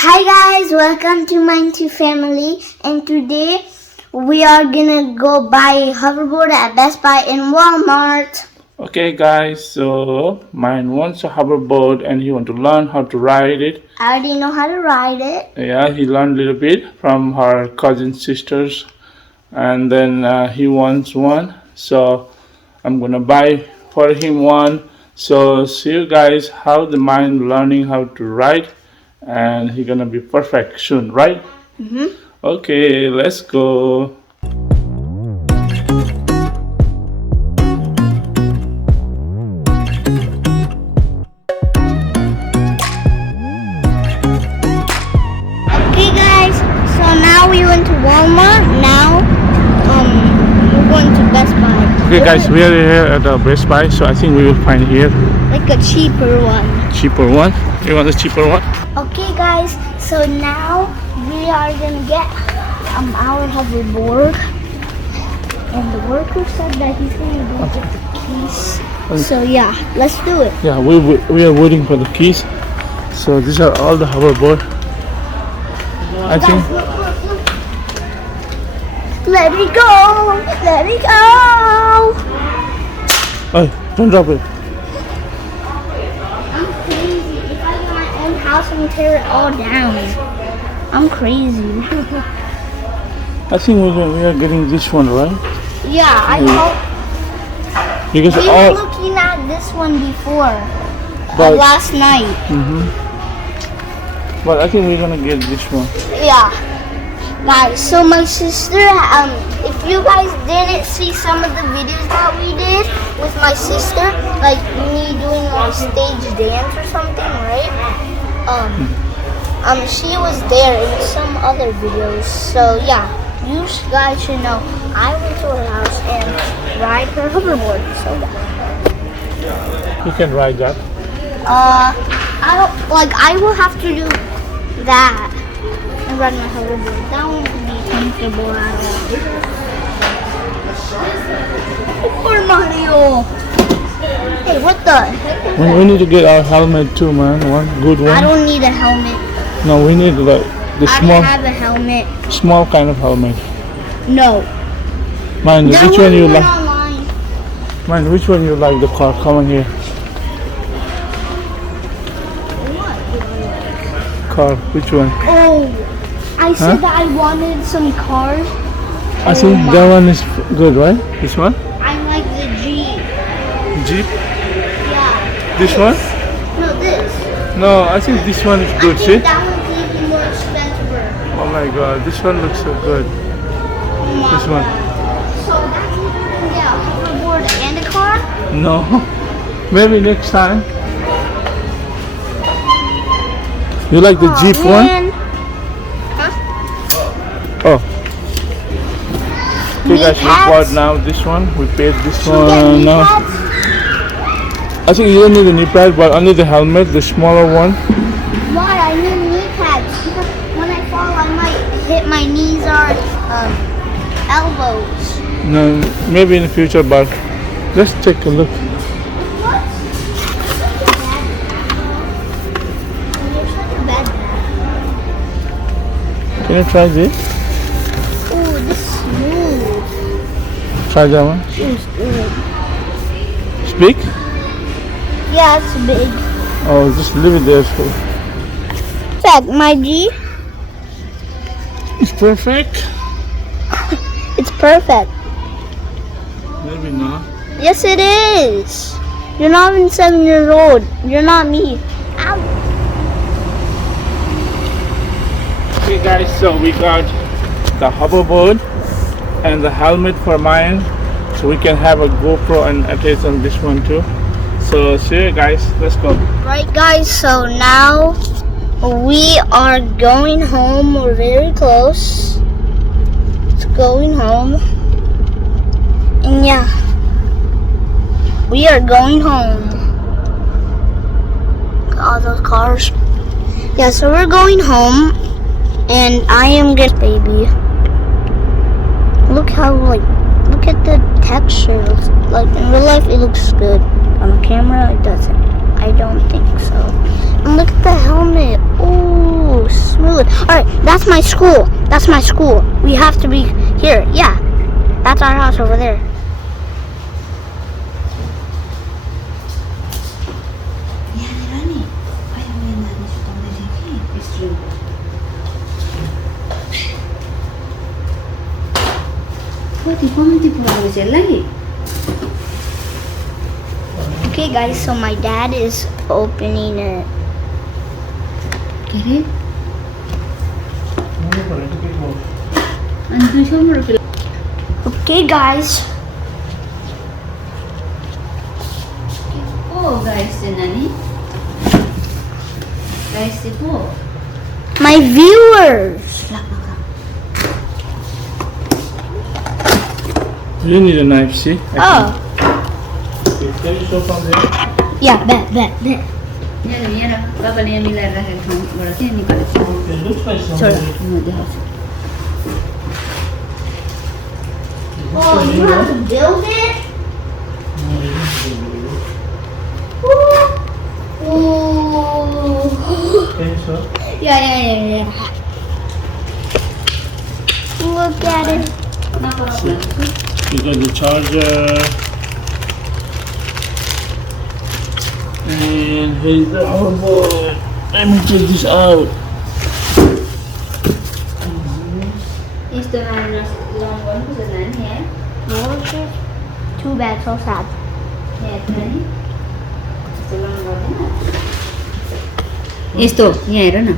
Hi guys, welcome to Mayon family, and today we are gonna go buy a hoverboard at Best Buy and Walmart. Okay guys, so mine wants a hoverboard and he want to learn how to ride it. I already know how to ride it. Yeah, he learned a little bit from her cousin sisters, and then he wants one. So I'm gonna buy for him one. So see you guys how the mine learning how to ride, and he gonna be perfect soon, right? Okay, let's go. Okay guys, so now we went to Walmart. Now we're going to Best Buy. Okay guys, we are here at the Best Buy, so I think we will find here Like a cheaper one. cheaper one. You want a cheaper one? Okay guys, so now we are gonna get our hoverboard, and the worker said that he's gonna go get the keys. So yeah, let's do it. Yeah, we are waiting for the keys. So these are all the hoverboard. I think. Guys, look. Let it go, let it go. Oh, don't drop it. I'm crazy. If I get my own house, I'm gonna tear it all down. I'm crazy. I think we are getting this one, right? Yeah, I hope. Because We all. were looking at this one before, But- last night. But I think we're gonna get this one. Yeah. Guys, so my sister, if you guys didn't see some of the videos that we did with my sister, like me doing a stage dance or something, right? She was there in some other videos. So yeah, you guys should know. I went to her house and ride her hoverboard. So yeah. You can ride that. I don't like. I will have to do that and ride my hoverboard. That won't be comfortable at all. Poor Mario. Hey, what the heck? We need to get our helmet too, man. One good I one. don't need a helmet. No, we need like the I small, don't have a helmet. small kind of helmet. No. Man, That which one you went like? online. Man, which one you like? The car. Come on here. Car. Which one? Oh, I said Huh? that I wanted some cars. I think that one is good, right? This one? I like the Jeep. Jeep. Yeah. This one? No, this. No, I think this one is I good. See? think that one's even more expensive. Oh my God, this one looks so good. This one. So that's even get a hoverboard and a car? No, maybe next time. You like the Jeep one? Man. Oh. Okay Knee guys, we pads? bought now this one. We paid this Should we get one knee now. pads? I think you don't need a knee pad, but only the helmet, the smaller one. Why? I need knee pads. Because when I fall, I might hit my knees or elbows. No, maybe in the future, but let's take a look. What? You're such a bad dad. Can you try this? Ooh, this is smooth. Try that one. Feels good. Speak? Yeah, it's big. Oh, just leave it there. Perfect, my G. It's perfect. It's perfect. Maybe not. Yes, it is. You're not even 7 years old. You're not me. Ow. Okay guys, so we got the hoverboard and the helmet for mine, so we can have a GoPro and attach on this one too. So see you guys, let's go. Right, guys, so now we are going home. We're very close to going home. And yeah, we are going home. All those cars. Yeah, so we're going home. And I am good, baby. Look how, look at the texture. Like, in real life, it looks good. On the camera, it doesn't. I don't think so. And look at the helmet. Ooh, school is. Alright, that's my school. That's my school. We have to be here. Yeah. That's our house over there. यहाँनिर नि अहिले मेरो नानी सुताउँदै थिएँ कि स्ट्रिममा कति कम्ती पुऱ्याएको छ यसलाई Okay, guys, so my dad is opening it. के अरे अनि 200 रुपियाँ Okay, guys. Oh, guys, Nani. Guys, po. My viewers. You need a knife, see? Oh, Can you show from there? yeah, bet. यहाँ तपाईँले यहाँ मिलाएर राखेको ठाउँबाट चाहिँ निकालेको छु It looks like छोड something. म देखाउँछु Oh, you have to build it? Oh. Okay, so Yeah. Look at it. you got the charger. And here's the hoverboard. Let me check this out. यस्तो राम्रो लङ गर्नुपर्छ नानी यहाँ Too bad, so sad. यहाँ नानी यस्तो long गर्दैन यस्तो यहाँ हेर न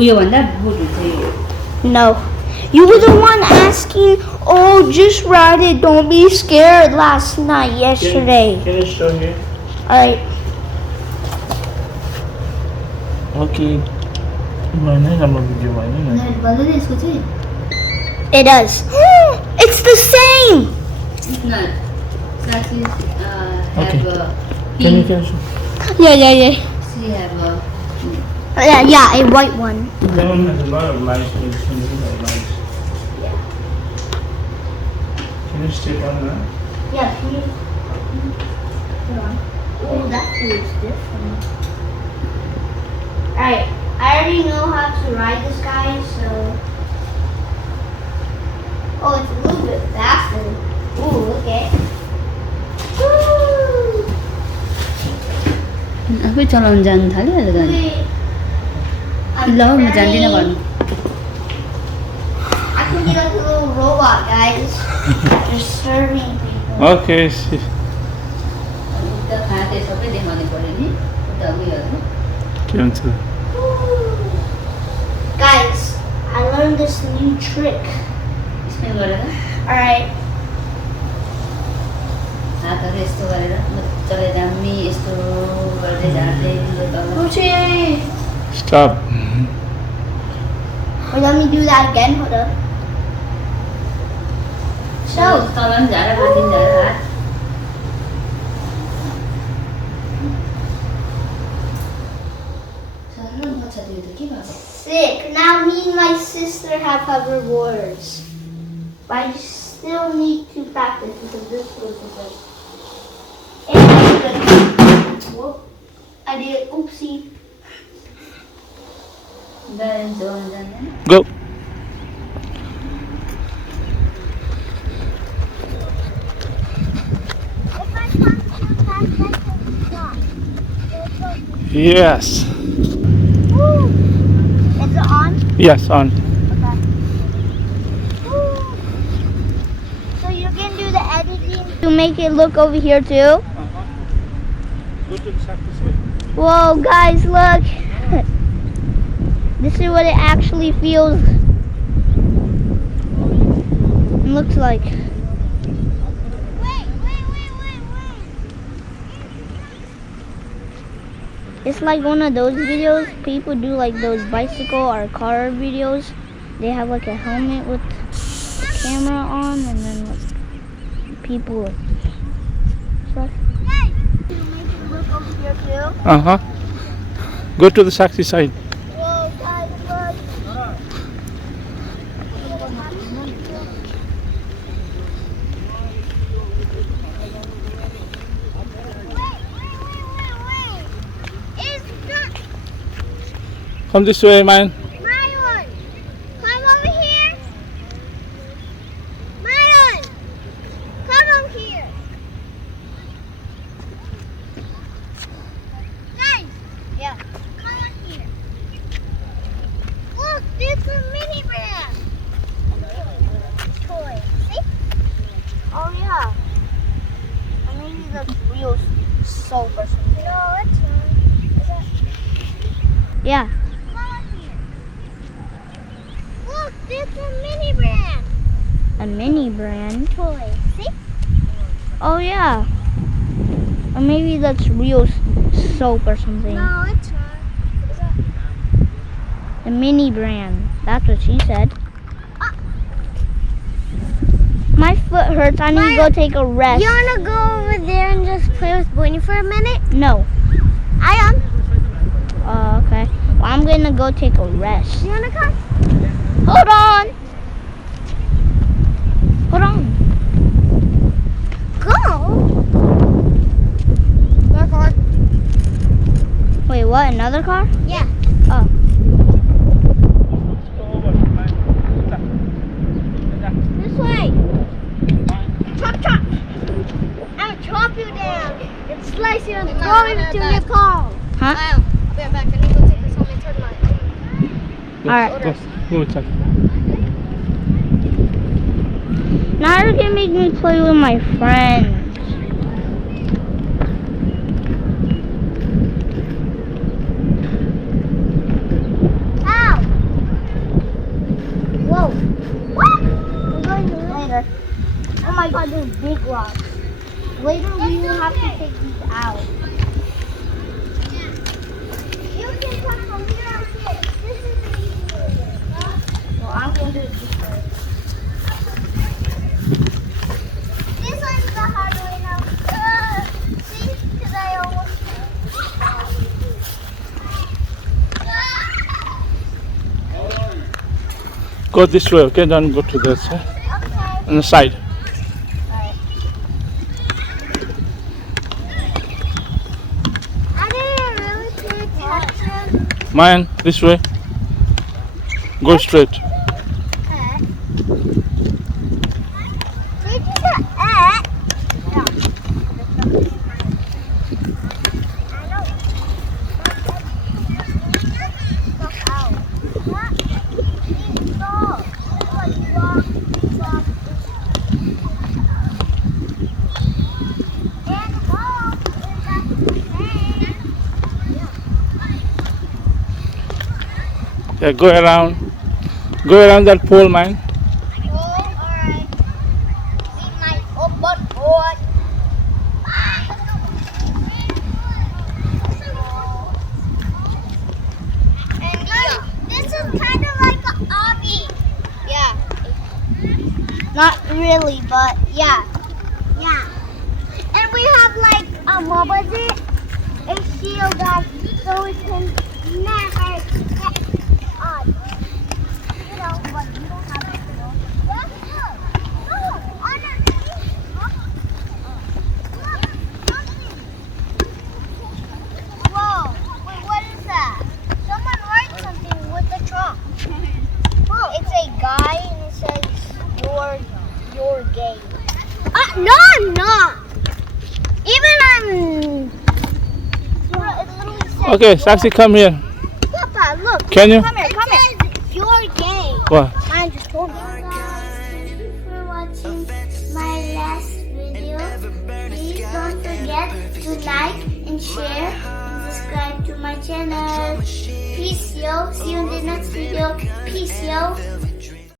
उयोभन्दा बुट हुन्छ यो No. You were the one asking, oh, just ride it, don't be scared last night, yesterday. Can you show here? Alright. Okay. Mana nama video mana? Light बल्दैन यसको चाहिँ It does. It's the same! It's not. Saxis Okay. have a Can you pink. show? Yeah. She have a Yeah, a white one. That one has a lot of lights. It's a lot of lights. yeah. Can you stick on that? Yeah, can you? Hold on. Oh, that feels different. Alright, I already know how to ride this guy, so. Oh, it's a little bit faster. Ooh, look at. Woo! आफै चलाउन जानु थाल्यो अहिले त Wait. ल म जान्दिनँ भन्नु I can be like a little robot, guys. Just serving people. Okay. See. उता खाते सबै देखाउनु पर्यो नि उता उयोहरू Give to. Guys, I learned this new trick. यसमै गरेर Alright. हातहरू यस्तो गरेर मजाले दामी यस्तो गर्दै झार्दै दिँदै तल Okay. Stop. Or let me do that again. Hold up. So, तल पनि झार माथि पनि झार हात साह्रो बच्चा त्यो त के भएको sick. Now me and my sister have hoverboards. But I still need to practice because this was good. And whoop. I did. Oopsie. Balance गर्नु जान्दैन Go. Yes. Woo. Is it on? Yes, on. Okay. Woo. So you can do the editing to make it look over here too? Go to the side. Whoa, guys, look. This is what it actually feels and looks like. It's like one of those videos people do, like those bicycle or car videos. They have like a helmet with a camera on, and then like people stuff. Uh-huh. Go to the Saxy side. Whoa, guys, look. Come this way, man. Mayon, come over here. Mayon, come over here. Guys, yeah, come on here. Look, there's a mini brand toy. See? Oh yeah. I mean that's real soap or something. No, it's not. Is that? Yeah. Come on here. Look, there's a mini brand. A mini brand toy. See? Oh yeah. Or maybe that's real soap or something. No, it's not. Is that? A mini brand. That's what she said. My foot hurts. I need to go take a rest. You want to go over there and just play with Bonnie for a minute? No. I am. Okay. Well, I'm going to go take a rest. You want to come? Hold on. Hold on. Go. Another car. Wait, what? Another car? Yeah. Oh. This way. Chop, chop. I'll chop you down and slice you and throw you to your car. Huh? I'll be right back. I need to go take this home and turn my... Alright. Go check. Now you're gonna make me play with my friends. Ow! Whoa. What? I'm going to later. Oh my god, there's big rocks. Later we will have to take these out. You can come from here and here. This is the easy way. Well, I'm going to do it this way. This one's the hard way now. See? Because I almost... Go this way, okay? Don't go to this side. Okay. On the side. I didn't really pay attention. Man, this way. Go straight. Did you say Yeah. I know. Stuff out. What? Stop. And home is at the same. Yeah, go around. Go around that pole, man. Oh, alright. See my hoverboard. And this is kind of like an obby. Yeah. Not really, but yeah. Yeah. And we have like what was it? A shield that so we can never get on. You know, but you don't have to know. That's good. No, underneath. Look, something. Whoa, wait, what is that? Someone wrote something with the trunk. Whoa, it's a guy and it says, you're gay. No, I'm not. Even I'm... It literally says Okay, Saxy, come here. Papa, look. Can you? Come here, come here. You're gay. What? Mine just told me. Thank you for watching my last video. Please don't forget to like and share and subscribe to my channel. Peace, yo. See you in the next video. Peace, yo.